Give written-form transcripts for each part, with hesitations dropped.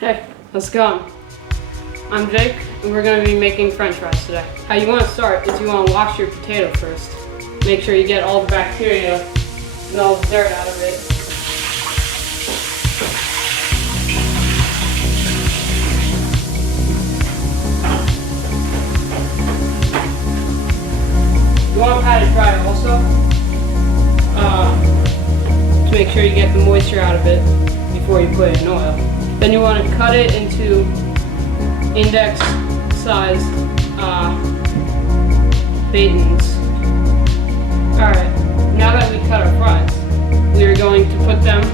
Hey, how's it going? I'm Jake, and we're going to be making french fries today. How you want to start is you want to wash your potato first. Make sure you get all the bacteria and all the dirt out of it. You want to pat it dry also, to make sure you get the moisture out of it before you put it in oil. Then you want to cut it into index size batons. Alright, now that we cut our fries, we are going to put them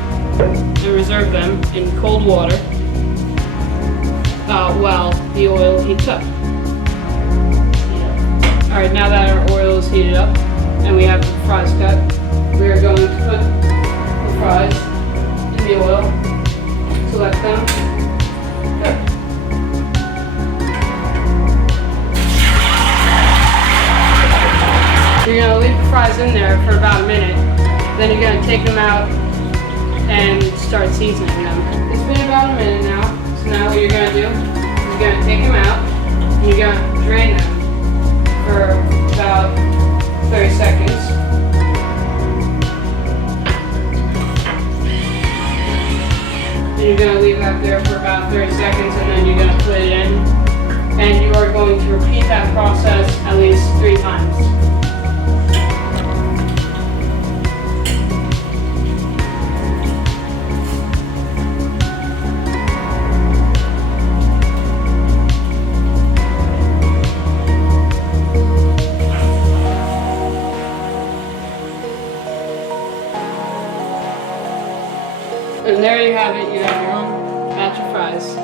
and reserve them in cold water while the oil heats up. Alright, now that our oil is heated up and we have the fries cut, we are going to put the fries in the oil, select them, cut. You're going to leave the fries in there for about a minute, then you're going to take them out and start seasoning them. It's been about a minute now, so now what you're going to do is you're going to take them out and you're going to drain them for about 30 seconds. And you're going to leave that there for about 30 seconds and then you're going to put it in. And you are going to repeat that process at least 3 times. And there you have it, you have your own batch of fries.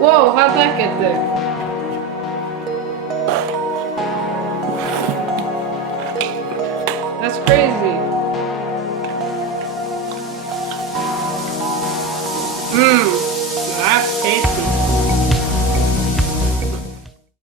Whoa, how'd that get there? That's crazy.